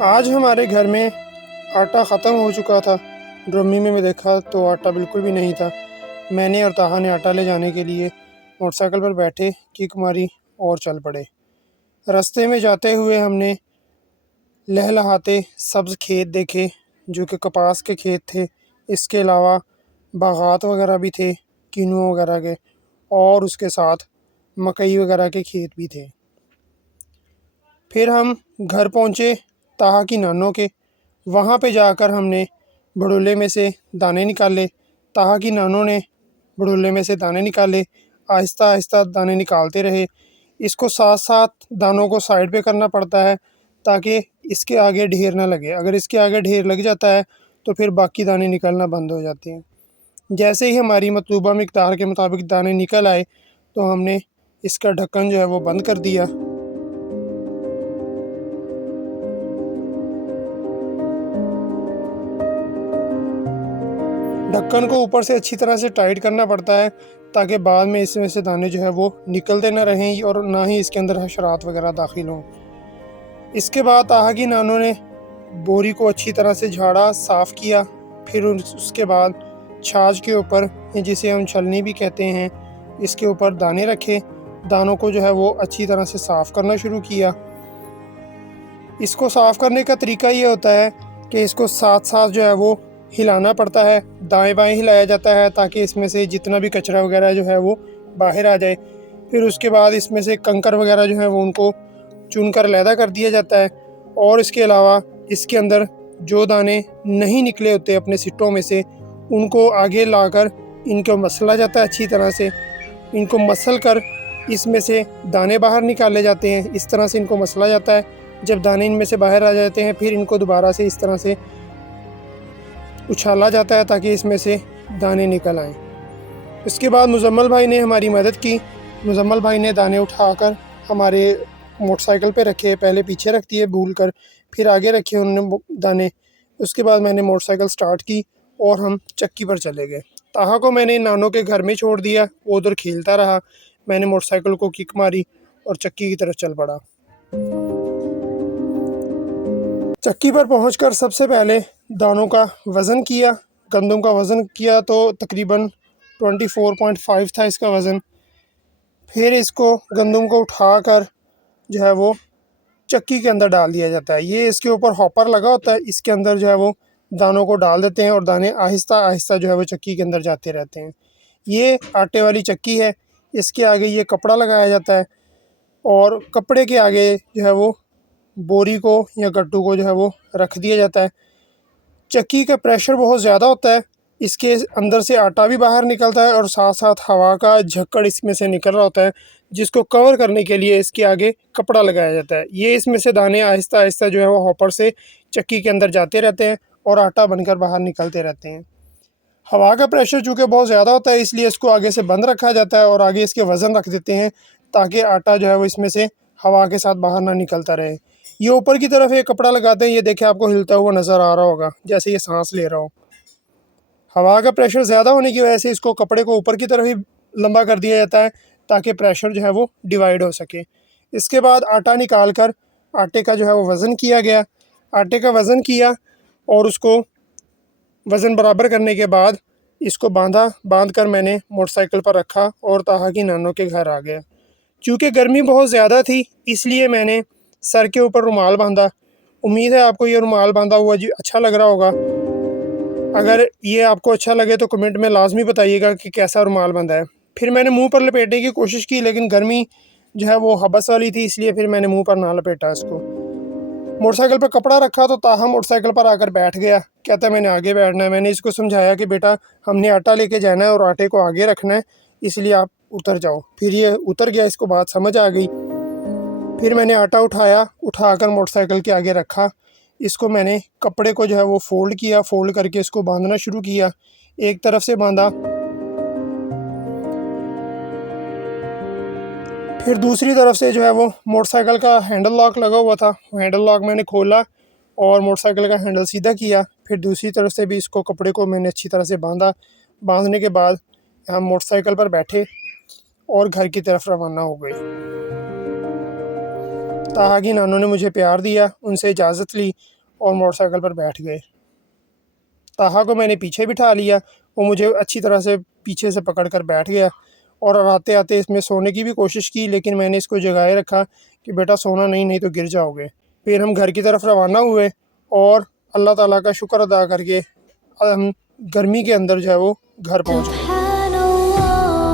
आज हमारे घर में आटा ख़त्म हो चुका था। ड्रमी में मैं देखा तो आटा बिल्कुल भी नहीं था। मैंने और ताहा ने आटा ले जाने के लिए मोटरसाइकिल पर बैठे, किक मारी और चल पड़े। रास्ते में जाते हुए हमने लहलहाते सब्ज़ खेत देखे, जो कि कपास के खेत थे। इसके अलावा बागात वगैरह भी थे, कीनू वगैरह के, और उसके साथ मकई वगैरह के खेत भी थे। फिर हम घर पहुँचे ताहा की नानों के। वहाँ पे जाकर हमने भड़ोले में से दाने निकाले। ताहा की नानों ने भड़ोले में से दाने निकाले। आहिस्ता आहिस्ता दाने निकालते रहे। इसको साथ साथ दानों को साइड पे करना पड़ता है ताकि इसके आगे ढेर ना लगे। अगर इसके आगे ढेर लग जाता है तो फिर बाकी दाने निकलना बंद हो जाते हैं। जैसे ही हमारी मतलूबा मिक़दार के मुताबिक दाने निकल आए तो हमने इसका ढक्कन जो है वो बंद कर दिया। ढक्कन को ऊपर से अच्छी तरह से टाइट करना पड़ता है ताकि बाद में इसमें से दाने जो है वो निकलते ना रहें और ना ही इसके अंदर हशरात वगैरह दाखिल हों। इसके बाद ताहा की नानों ने बोरी को अच्छी तरह से झाड़ा, साफ़ किया। फिर उसके बाद छाछ के ऊपर, जिसे हम छलनी भी कहते हैं, इसके ऊपर दाने रखे। दानों को जो है वो अच्छी तरह से साफ़ करना शुरू किया। इसको साफ़ करने का तरीका ये होता है कि इसको साथ साथ जो है वो हिलाना पड़ता है, दाएं बाएं हिलाया जाता है ताकि इसमें से जितना भी कचरा वगैरह जो है वो बाहर आ जाए। फिर उसके बाद इसमें से कंकर वगैरह जो है वो उनको चुनकर अलहदा कर दिया जाता है। और इसके अलावा इसके अंदर जो दाने नहीं निकले होते अपने सिट्टों में से, उनको आगे लाकर इनको मसला जाता है अच्छी तरह से। इनको मसल कर इसमें से दाने बाहर निकाले जाते हैं। इस तरह से इनको मसला जाता है। जब दाने इनमें से बाहर आ जाते हैं फिर इनको दोबारा से इस तरह से उछाला जाता है ताकि इसमें से दाने निकल आएँ। इसके बाद मुजम्मल भाई ने हमारी मदद की। मुजम्मल भाई ने दाने उठाकर हमारे मोटरसाइकिल पे रखे। पहले पीछे रख दिए भूल कर, फिर आगे रखे उन्होंने दाने। उसके बाद मैंने मोटरसाइकिल स्टार्ट की और हम चक्की पर चले गए। ताहा को मैंने नानों के घर में छोड़ दिया, वो उधर खेलता रहा। मैंने मोटरसाइकिल को किक मारी और चक्की की तरफ चल पड़ा। चक्की पर पहुंचकर सबसे पहले दानों का वज़न किया। गंदम का वज़न किया तो तकरीबन 24.5 था इसका वज़न। फिर इसको गंदम को उठाकर जो है वो चक्की के अंदर डाल दिया जाता है। ये इसके ऊपर हॉपर लगा होता है, इसके अंदर जो है वो दानों को डाल देते हैं और दाने आहिस्ता आहिस्ता जो है वो चक्की के अंदर जाते रहते हैं। ये आटे वाली चक्की है। इसके आगे ये कपड़ा लगाया जाता है और कपड़े के आगे जो है वो बोरी को या गट्टू को जो है वो रख दिया जाता है। चक्की का प्रेशर बहुत ज़्यादा होता है। इसके अंदर से आटा भी बाहर निकलता है और साथ साथ हवा का झक्कड़ इसमें से निकल रहा होता है, जिसको कवर करने के लिए इसके आगे कपड़ा लगाया जाता है। ये इसमें से दाने आहिस्ता आहिस्ता जो है वो हॉपर से चक्की के अंदर जाते रहते हैं और आटा बनकर बाहर निकलते रहते हैं। हवा का प्रेशर चूँकि बहुत ज़्यादा होता है इसलिए इसको आगे से बंद रखा जाता है और आगे इसके वज़न रख देते हैं ताकि आटा जो है वो इसमें से हवा के साथ बाहर ना निकलता रहे। ये ऊपर की तरफ एक कपड़ा लगाते हैं, ये देखें आपको हिलता हुआ नज़र आ रहा होगा जैसे ये सांस ले रहा हो। हवा का प्रेशर ज़्यादा होने की वजह से इसको कपड़े को ऊपर की तरफ ही लंबा कर दिया जाता है ताकि प्रेशर जो है वो डिवाइड हो सके। इसके बाद आटा निकाल कर आटे का जो है वो वज़न किया गया। आटे का वज़न किया और उसको वज़न बराबर करने के बाद इसको बांध कर मैंने मोटरसाइकिल पर रखा और ताहा की नानों के घर आ गया। चूँकि गर्मी बहुत ज़्यादा थी इसलिए मैंने सर के ऊपर रुमाल बांधा। उम्मीद है आपको ये रुमाल बांधा हुआ जी अच्छा लग रहा होगा। अगर ये आपको अच्छा लगे तो कमेंट में लाजमी बताइएगा कि कैसा रुमाल बांधा है। फिर मैंने मुंह पर लपेटने की कोशिश की लेकिन गर्मी जो है वो हबस वाली थी, इसलिए फिर मैंने मुंह पर ना लपेटा इसको। मोटरसाइकिल पर कपड़ा रखा तो ताहा मोटरसाइकिल पर आकर बैठ गया। कहता है मैंने आगे बैठना है। मैंने इसको समझाया कि बेटा हमने आटा लेके जाना है और आटे को आगे रखना है, इसलिए आप उतर जाओ। फिर ये उतर गया, इसको बात समझ आ गई। फिर मैंने आटा उठाकर मोटरसाइकिल के आगे रखा। इसको मैंने कपड़े को जो है वो फ़ोल्ड किया, फ़ोल्ड करके इसको बांधना शुरू किया। एक तरफ से बांधा, फिर दूसरी तरफ से जो है वो मोटरसाइकिल का हैंडल लॉक लगा हुआ था, वो हैंडल लॉक मैंने खोला और मोटरसाइकिल का हैंडल सीधा किया। फिर दूसरी तरफ से भी इसको कपड़े को मैंने अच्छी तरह से बांधा। बांधने के बाद हम मोटरसाइकिल पर बैठे और घर की तरफ रवाना हो गए। ताहा की नानों ने मुझे प्यार दिया, उनसे इजाज़त ली और मोटरसाइकिल पर बैठ गए। ताहा को मैंने पीछे बिठा लिया, वो मुझे अच्छी तरह से पीछे से पकड़ कर बैठ गया और आते आते इसमें सोने की भी कोशिश की, लेकिन मैंने इसको जगाए रखा कि बेटा सोना नहीं, नहीं तो गिर जाओगे। फिर हम घर की तरफ रवाना हुए और अल्लाह ताला का शुक्र अदा करके हम गर्मी के अंदर जो है वो घर पहुँच गए।